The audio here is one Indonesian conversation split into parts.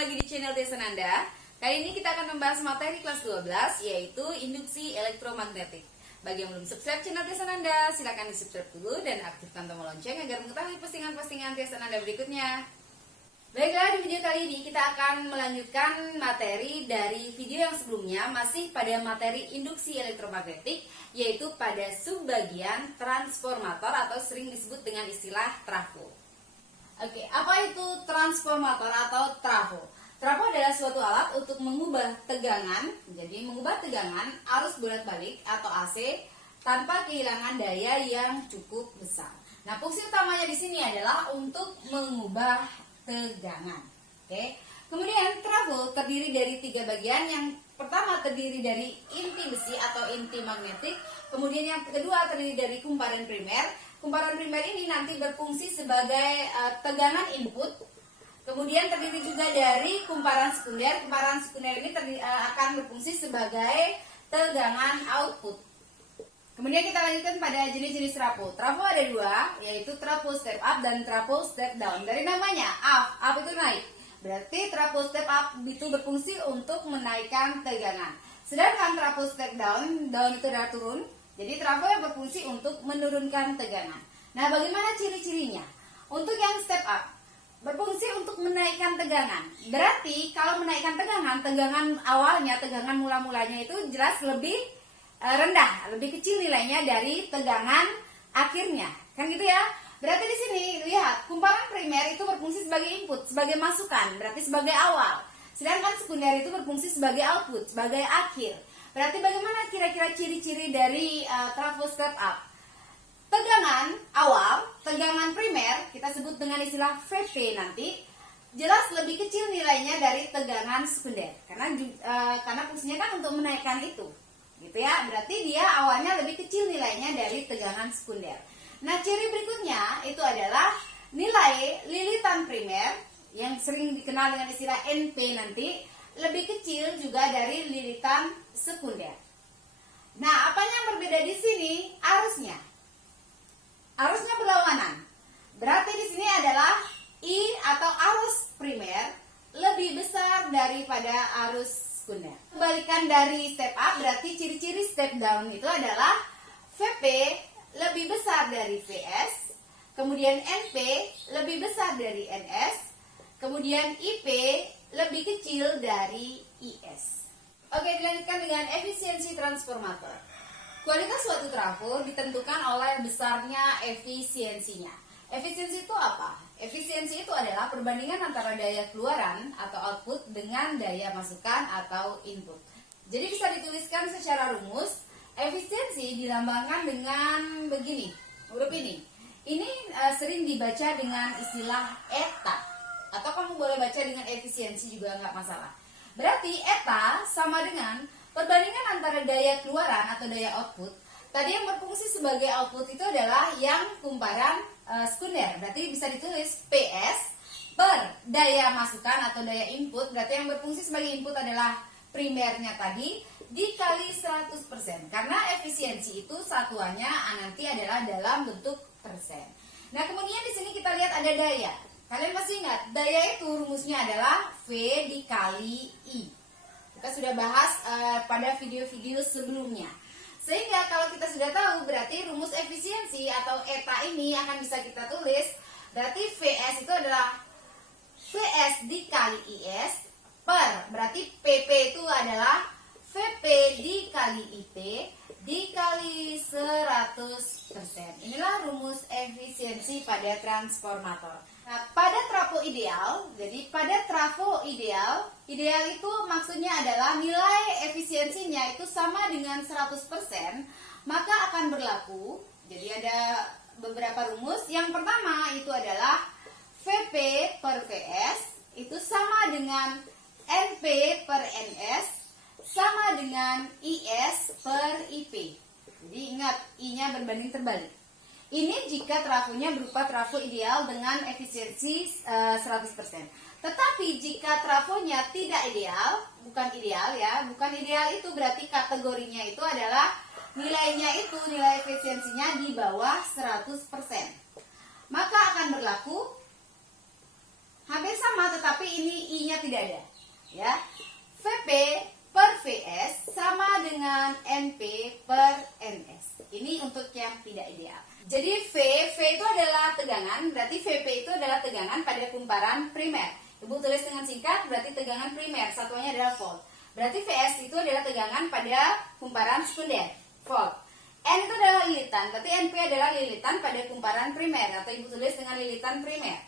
lagi di channel Desa Nanda. Kali ini kita akan membahas materi kelas 12, yaitu induksi elektromagnetik. Bagi yang belum subscribe channel Desa Nanda, silakan di-subscribe dulu dan aktifkan tombol lonceng agar mengetahui postingan-postingan Desa Nanda berikutnya. Baiklah, di video kali ini kita akan melanjutkan materi dari video yang sebelumnya, masih pada materi induksi elektromagnetik, yaitu pada subbagian transformator atau sering disebut dengan istilah trafo. Oke, apa itu transformator atau trafo? Trafo adalah suatu alat untuk mengubah tegangan, jadi mengubah tegangan arus bolak-balik atau AC tanpa kehilangan daya yang cukup besar. Nah, fungsi utamanya di sini adalah untuk mengubah tegangan. Oke. Kemudian trafo terdiri dari 3 bagian. Yang pertama terdiri dari inti besi atau inti magnetik. Kemudian yang kedua terdiri dari kumparan primer. Kumparan primer ini nanti berfungsi sebagai tegangan input. Kemudian terdiri juga dari kumparan sekunder. Kumparan sekunder ini akan berfungsi sebagai tegangan output. Kemudian kita lanjutkan pada jenis-jenis trafo. Trafo ada 2, yaitu trafo step up dan trafo step down. Dari namanya, up itu naik. Berarti trafo step up itu berfungsi untuk menaikkan tegangan. Sedangkan trafo step down itu adalah turun. Jadi trafo yang berfungsi untuk menurunkan tegangan. Nah, bagaimana ciri-cirinya? Untuk yang step up, berfungsi untuk menaikkan tegangan. Berarti kalau menaikkan tegangan awalnya, tegangan mula-mulanya itu jelas lebih rendah, lebih kecil nilainya dari tegangan akhirnya. Kan gitu ya? Berarti di sini lihat, kumparan primer itu berfungsi sebagai input, sebagai masukan, berarti sebagai awal. Sedangkan sekunder itu berfungsi sebagai output, sebagai akhir. Berarti bagaimana kira-kira ciri-ciri dari trafo step up? Tegangan awal, tegangan primer, kita sebut dengan istilah VP nanti, jelas lebih kecil nilainya dari tegangan sekunder. Karena fungsinya kan untuk menaikkan itu. Gitu ya, berarti dia awalnya lebih kecil nilainya dari tegangan sekunder. Nah, ciri berikutnya itu adalah nilai lilitan primer yang sering dikenal dengan istilah NP nanti lebih kecil juga dari lilitan sekunder. Nah, apa yang berbeda di sini? Arusnya. Arusnya berlawanan. Berarti di sini adalah I atau arus primer lebih besar daripada arus sekunder. Kebalikan dari step up, berarti ciri-ciri step down itu adalah VP lebih besar dari VS, kemudian NP lebih besar dari NS, kemudian IP lebih kecil dari IS. Oke, dilanjutkan dengan efisiensi transformator. Kualitas suatu trafo ditentukan oleh besarnya efisiensinya. Efisiensi itu apa? Efisiensi itu adalah perbandingan antara daya keluaran atau output dengan daya masukan atau input. Jadi bisa dituliskan secara rumus, efisiensi dilambangkan dengan begini, huruf ini. Ini sering dibaca dengan istilah eta. Atau kamu boleh baca dengan efisiensi juga nggak masalah. Berarti eta sama dengan perbandingan antara daya keluaran atau daya output. Tadi yang berfungsi sebagai output itu adalah yang kumparan sekunder. Berarti bisa ditulis PS per daya masukan atau daya input. Berarti yang berfungsi sebagai input adalah primernya tadi dikali 100%. Karena efisiensi itu satuannya nanti adalah dalam bentuk persen. Nah, kemudian di sini kita lihat ada daya. Kalian masih ingat, daya itu rumusnya adalah V dikali I. Kita sudah bahas pada video-video sebelumnya. Sehingga kalau kita sudah tahu, berarti rumus efisiensi atau ETA ini akan bisa kita tulis. Berarti VS itu adalah VS dikali IS per, berarti PP itu adalah VP dikali IP dikali 100%. Inilah rumus efisiensi pada transformator. Nah, pada trafo ideal, jadi pada trafo ideal itu maksudnya adalah nilai efisiensinya itu sama dengan 100%, maka akan berlaku. Jadi ada beberapa rumus. Yang pertama itu adalah VP per VS itu sama dengan NP per NS sama dengan IS per IP. Jadi ingat, I-nya berbanding terbalik. Ini jika trafonya berupa trafo ideal dengan efisiensi 100%. Tetapi jika trafonya tidak ideal, bukan ideal itu berarti kategorinya itu adalah nilainya itu, nilai efisiensinya di bawah 100%. Maka akan berlaku hampir sama, tetapi ini I-nya tidak ada. Ya, VP per VS sama dengan NP per NS. Ini untuk yang tidak ideal. Jadi V itu adalah tegangan, berarti VP itu adalah tegangan pada kumparan primer. Ibu tulis dengan singkat, berarti tegangan primer, satuannya adalah volt. Berarti VS itu adalah tegangan pada kumparan sekunder, volt. N itu adalah lilitan, berarti NP adalah lilitan pada kumparan primer, atau ibu tulis dengan lilitan primer.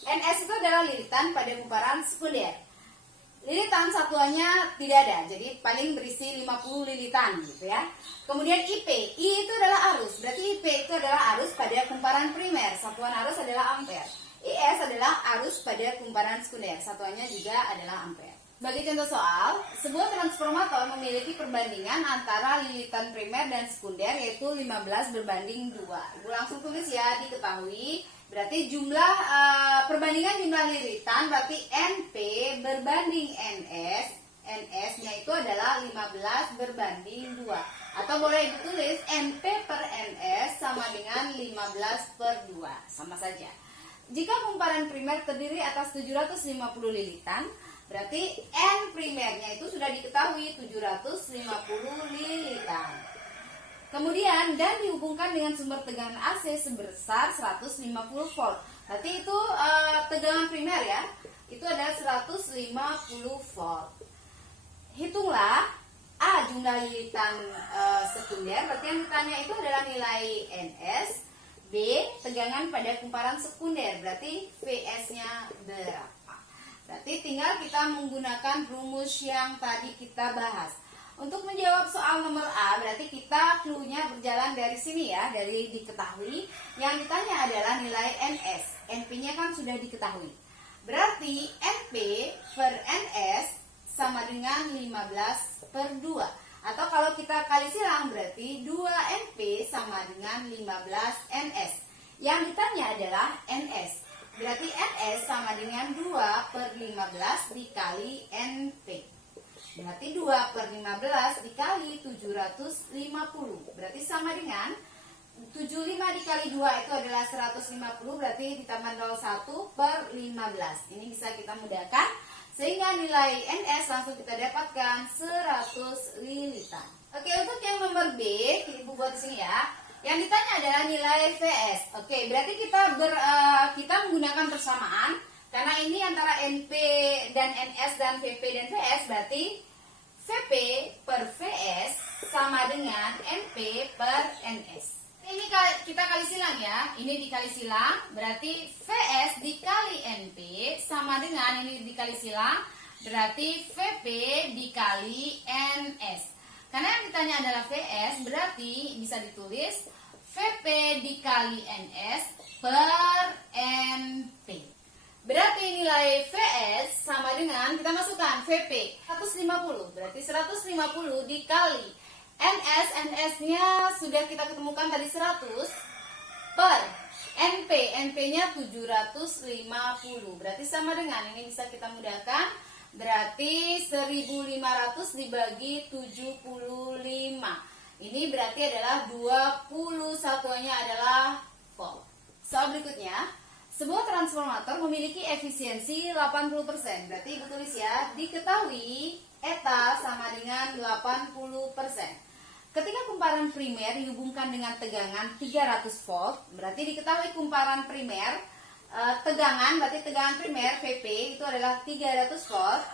NS itu adalah lilitan pada kumparan sekunder. Lilitan satuannya tidak ada, jadi paling berisi 50 lilitan gitu ya. Kemudian IP, I itu adalah arus, berarti IP itu adalah arus pada kumparan primer, satuan arus adalah ampere. IS adalah arus pada kumparan sekunder, satuannya juga adalah ampere. Sebagai contoh soal, sebuah transformator memiliki perbandingan antara lilitan primer dan sekunder yaitu 15 berbanding 2. Ibu langsung tulis ya, diketahui. Berarti jumlah perbandingan jumlah lilitan berarti NP berbanding NS. NS-nya itu adalah 15 berbanding 2. Atau boleh ditulis NP per NS sama dengan 15 per 2. Sama saja. Jika kumparan primer terdiri atas 750 lilitan, berarti N primernya itu sudah diketahui 750 lilitan. Kemudian dan dihubungkan dengan sumber tegangan AC sebesar 150 volt. Berarti itu tegangan primer ya. Itu adalah 150 volt. Hitunglah A jumlah lilitan sekunder. Berarti yang ditanya itu adalah nilai NS. B tegangan pada kumparan sekunder. Berarti VS-nya berapa? Berarti tinggal kita menggunakan rumus yang tadi kita bahas. Untuk menjawab soal nomor A, berarti kita clue-nya berjalan dari sini ya, dari diketahui. Yang ditanya adalah nilai NS. NP-nya kan sudah diketahui. Berarti NP per NS sama dengan 15 per 2. Atau kalau kita kali silang berarti 2 NP sama dengan 15 NS. Yang ditanya adalah NS. Berarti NS sama dengan 2 per 15 dikali NP. Berarti 2 per 15 dikali 750. Berarti sama dengan 75 dikali 2 itu adalah 150. Berarti ditambah 01 per 15. Ini bisa kita mudahkan. Sehingga nilai NS langsung kita dapatkan 100 lilitan. Oke, untuk yang nomor B, ibu buat di sini ya. Yang ditanya adalah nilai VS. Oke, berarti kita menggunakan persamaan. Karena ini antara NP dan NS dan VP dan VS, berarti VP per VS sama dengan NP per NS. Ini kita kali silang ya. Ini dikali silang, berarti VS dikali NP sama dengan ini dikali silang, berarti VP dikali NS. Karena yang ditanya adalah VS, berarti bisa ditulis VP dikali NS per NP. Berarti nilai VS sama dengan kita masukkan VP 150. Berarti 150 dikali NS. NS-nya sudah kita ketemukan tadi 100 per NP. NP-nya 750. Berarti sama dengan ini bisa kita mudahkan. Berarti 1500 dibagi 75. Ini berarti adalah 20 satuannya adalah volt. Soal berikutnya. Sebuah transformator memiliki efisiensi 80%. Berarti ibu tulis ya, diketahui eta sama dengan 80%. Ketika kumparan primer dihubungkan dengan tegangan 300 volt, berarti diketahui kumparan primer tegangan, berarti tegangan primer VP itu adalah 300 volt.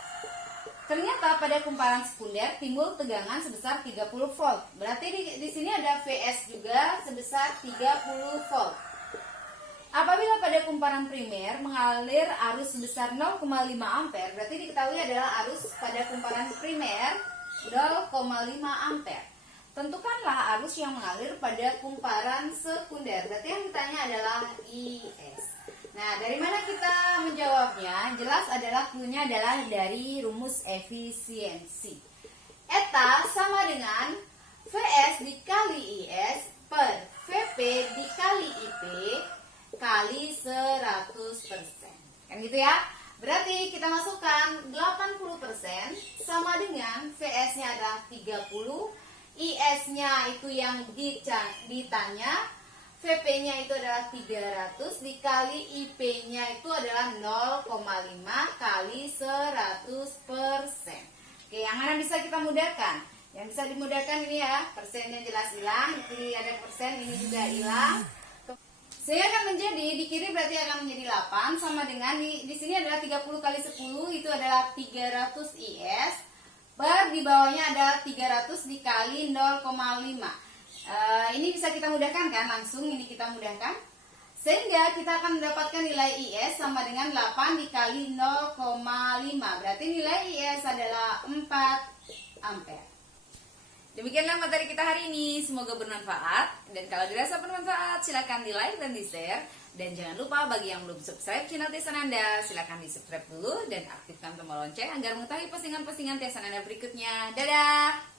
Ternyata pada kumparan sekunder timbul tegangan sebesar 30 volt. Berarti di sini ada VS juga sebesar 30 volt. Apabila pada kumparan primer mengalir arus sebesar 0,5 ampere, berarti diketahui adalah arus pada kumparan primer 0,5 ampere. Tentukanlah arus yang mengalir pada kumparan sekunder. Berarti yang ditanya adalah IS. Nah, dari mana kita menjawabnya? Jelas adalah clue-nya adalah dari rumus efisiensi. Eta sama dengan VS dikali IS per VP dikali IP kali 100%. Kan gitu ya. Berarti kita masukkan 80% sama dengan VS-nya adalah 30, IS-nya itu yang ditanya VP-nya itu adalah 300 dikali IP-nya itu adalah 0,5 kali 100%. Oke, yang mana bisa kita mudahkan? Yang bisa dimudahkan ini ya, persennya jelas hilang, di kiri ada persen, ini juga hilang. Sehingga akan menjadi, di kiri berarti akan menjadi 8, sama dengan di sini adalah 30 kali 10, itu adalah 300 IS, per di bawahnya adalah 300 dikali 0,5. Ini bisa kita mudahkan kan, langsung ini kita mudahkan. Sehingga kita akan mendapatkan nilai IS sama dengan 8 dikali 0,5. Berarti nilai IS adalah 4 ampere. Demikianlah materi kita hari ini, semoga bermanfaat. Dan kalau dirasa bermanfaat, silakan di like dan di share. Dan jangan lupa bagi yang belum subscribe channel Tia Sananda, silakan di subscribe dulu dan aktifkan tombol lonceng agar mengetahui postingan-postingan Tia Sananda berikutnya. Dadah!